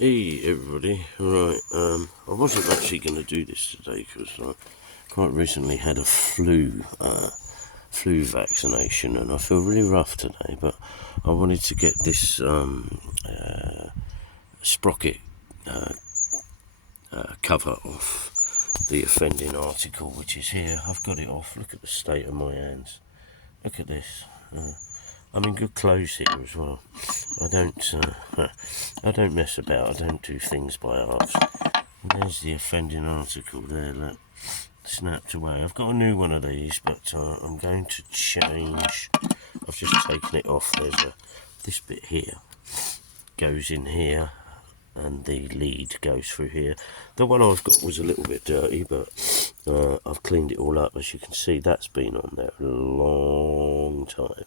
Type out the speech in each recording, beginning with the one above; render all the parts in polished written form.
Hey everybody, right, I wasn't actually going to do this today because I quite recently had a flu vaccination and I feel really rough today, but I wanted to get this sprocket cover off the offending article, which is here. I've got it off. Look at the state of my hands. Look at this. I'm in good clothes here as well. I don't mess about. I don't do things by halves. There's the offending article there. Look, snapped away. I've got a new one of these, but I'm going to change. I've just taken it off. There's this bit here goes in here, and the lead goes through here. The one I've got was a little bit dirty, but I've cleaned it all up. As you can see, that's been on there a long time.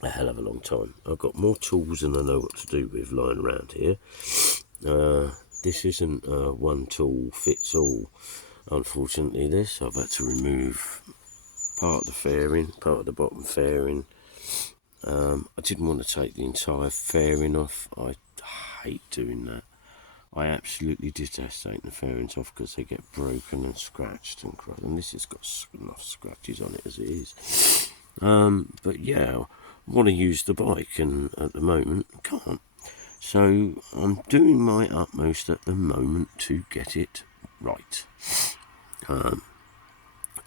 A hell of a long time. I've got more tools than I know what to do with lying around here. This isn't one tool fits all, unfortunately. This I've had to remove part of the fairing, part of the bottom fairing. I didn't want to take the entire fairing off. I hate doing that. I absolutely detest taking the fairings off because they get broken and scratched and cracked, and this has got enough scratches on it as it is. But yeah, I want to use the bike, and at the moment I can't. So I'm doing my utmost at the moment to get it right. As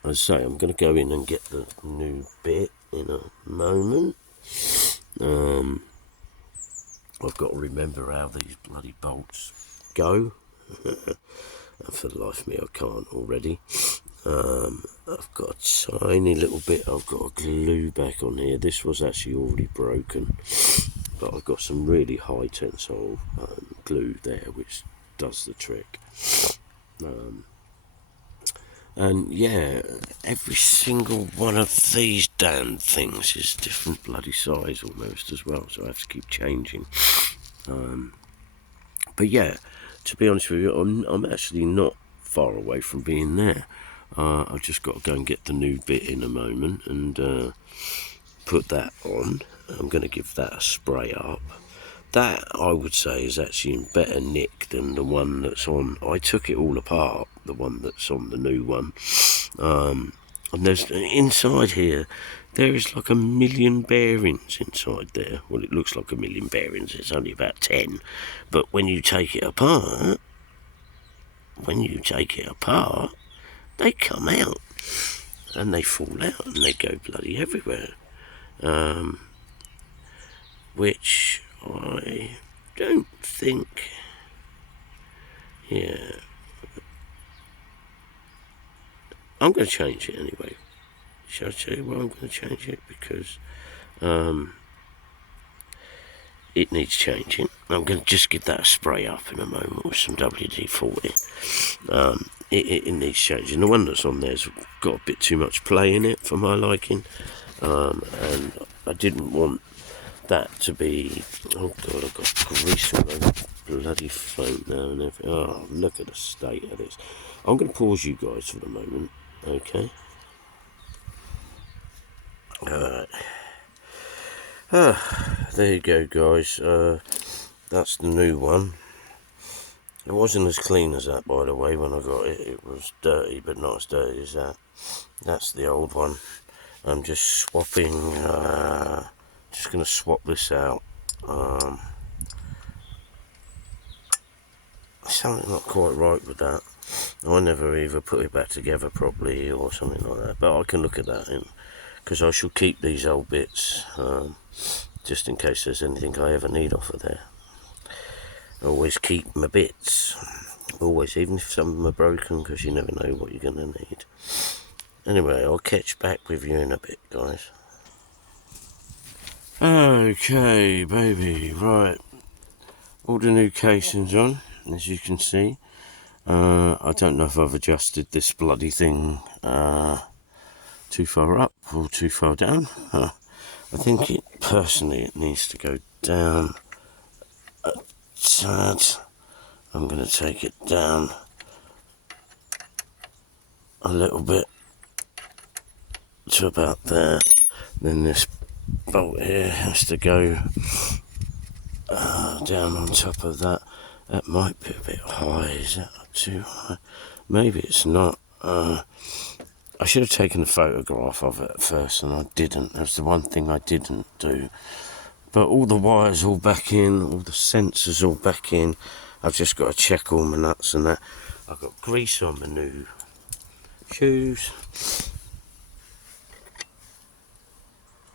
I say, I'm going to go in and get the new bit in a moment. I've got to remember how these bloody bolts go. And for the life of me, I can't already. I've got a tiny little bit I've got to glue back on here. This was actually already broken, but I've got some really high tensile glue there which does the trick. And yeah, every single one of these damn things is different bloody size almost as well, so I have to keep changing. But yeah, to be honest with you, I'm actually not far away from being there. I've just got to go and get the new bit in a moment and put that on. I'm going to give that a spray up. That, I would say, is actually in better nick than the one that's on. I took it all apart, the one that's on the new one. And there's inside here, there is like 1 million bearings inside there. Well, it looks like 1 million bearings. It's only about 10. But when you take it apart, they come out. And they fall out and they go bloody everywhere. Which I don't think, yeah, I'm going to change it anyway. Shall I tell you why I'm going to change it? Because it needs changing. I'm going to just give that a spray up in a moment with some WD-40. It needs changing. The one that's on there's got a bit too much play in it for my liking, and I didn't want that to be. Oh god, I've got grease all over the bloody phone now and everything. Oh, look at the state of this. I'm going to pause you guys for the moment, okay? Alright. There you go, guys. That's the new one. It wasn't as clean as that, by the way, when I got it. It was dirty, but not as dirty as that. That's the old one. I'm just swapping, just going to swap this out. Something not quite right with that. I never either put it back together properly or something like that, but I can look at that because I shall keep these old bits just in case there's anything I ever need off of there. I always keep my bits, always, even if some of them are broken, because you never know what you're going to need. Anyway, I'll catch back with you in a bit, guys. Okay, baby, right. All the new casings on, as you can see. I don't know if I've adjusted this bloody thing too far up or too far down. I think personally it needs to go down a tad. I'm going to take it down a little bit to about there. Then this bolt here has to go down on top of that. That might be a bit high. Is that too high? Maybe it's not. I should have taken a photograph of it at first, and I didn't. That's the one thing I didn't do. But all the wires all back in, all the sensors all back in. I've just got to check all my nuts and that. I've got grease on my new shoes,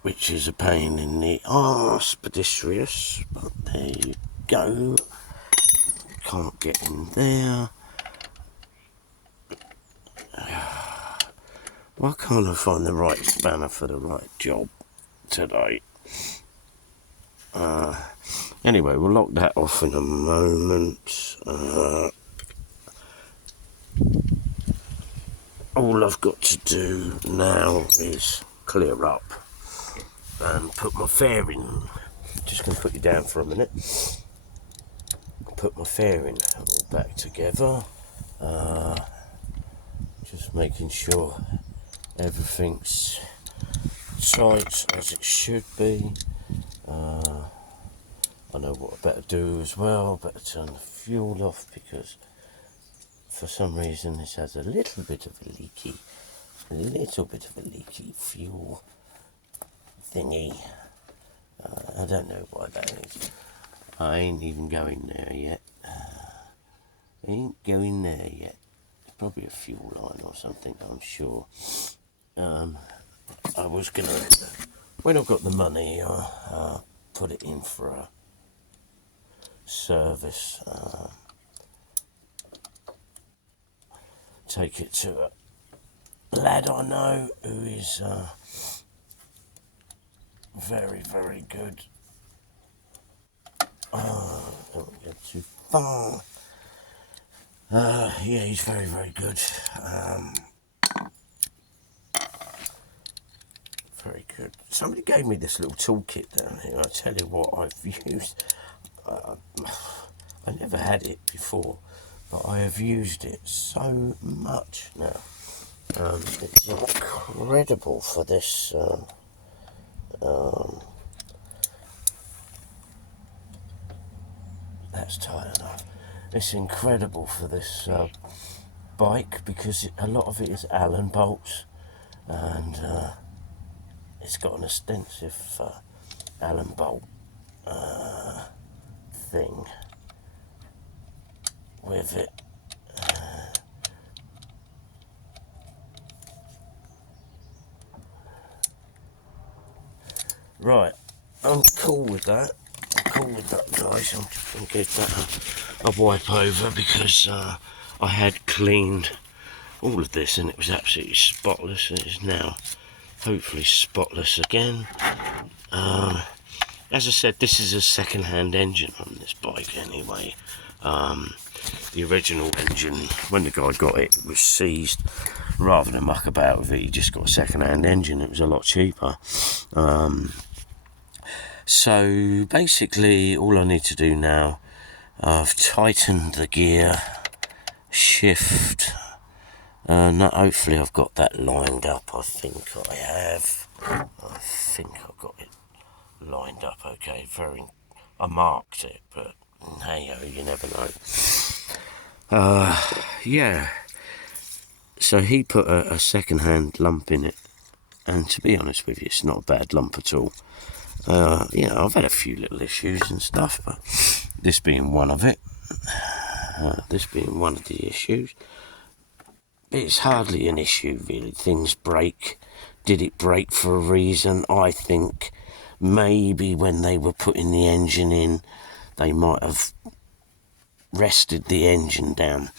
which is a pain in the arse, pedestrious, but there you go. Can't get in there. Why can't I find the right spanner for the right job today? Anyway, we'll lock that off in a moment. All I've got to do now is clear up and put my fairing. Just going to put you down for a minute. Put my fairing all back together. Just making sure everything's tight as it should be. I know what I better do as well. Better turn the fuel off because for some reason this has a little bit of a leaky fuel thingy. I don't know why that is. I ain't even going there yet. It's probably a fuel line or something, I'm sure. I was gonna, when I've got the money, I'll put it in for a service. Take it to a lad I know who is very, very good. Don't get too far. Yeah, he's very, very good. Very good. Somebody gave me this little toolkit down here. I'll tell you what I've used. I never had it before, but I have used it so much now. It's incredible for this. That's tight enough. It's incredible for this bike because a lot of it is Allen bolts, and it's got an extensive Allen bolt thing with it. Right, I'm cool with that. Guys. I'm just going to give that a wipe over because I had cleaned all of this and it was absolutely spotless. It is now hopefully spotless again. As I said, this is a second-hand engine on this bike anyway. The original engine, when the guy got it, was seized. Rather than muck about with it, he just got a second-hand engine. It was a lot cheaper. So basically all I need to do now, I've tightened the gear shift, and hopefully I've got that lined up. I think I have. I think I've got it lined up okay. I marked it, but hey, you never know. Yeah, so he put a second-hand lump in it, and to be honest with you, it's not a bad lump at all. I've had a few little issues and stuff, but this being one of it, this being one of the issues, it's hardly an issue really. Things break. Did it break for a reason? I think maybe when they were putting the engine in, they might have rested the engine down.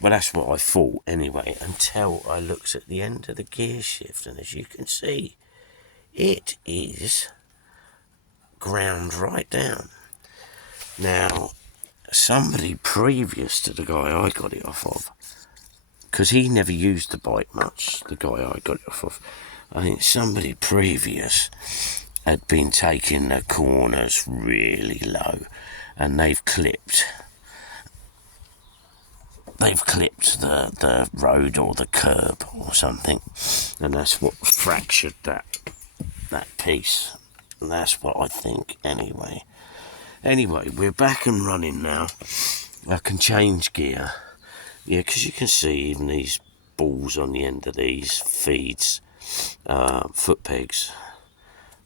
But that's what I thought anyway, until I looked at the end of the gear shift, and as you can see, it is ground right down. Now, somebody previous to the guy I got it off of, because he never used the bike much, the guy I got it off of, I think somebody previous had been taking the corners really low, and they've clipped the road or the curb or something, and that's what fractured that piece. And that's what I think anyway. Anyway, we're back and running now. I can change gear. Yeah, because you can see even these balls on the end of these feeds, foot pegs,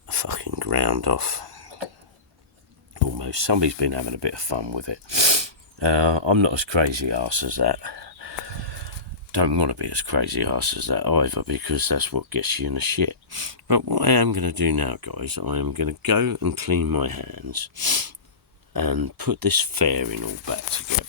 are fucking ground off. Almost. Somebody's been having a bit of fun with it. I'm not as crazy arse as that. Don't want to be as crazy arse as that either, because that's what gets you in the shit. But what I am going to do now, guys, I am going to go and clean my hands and put this fairing all back together.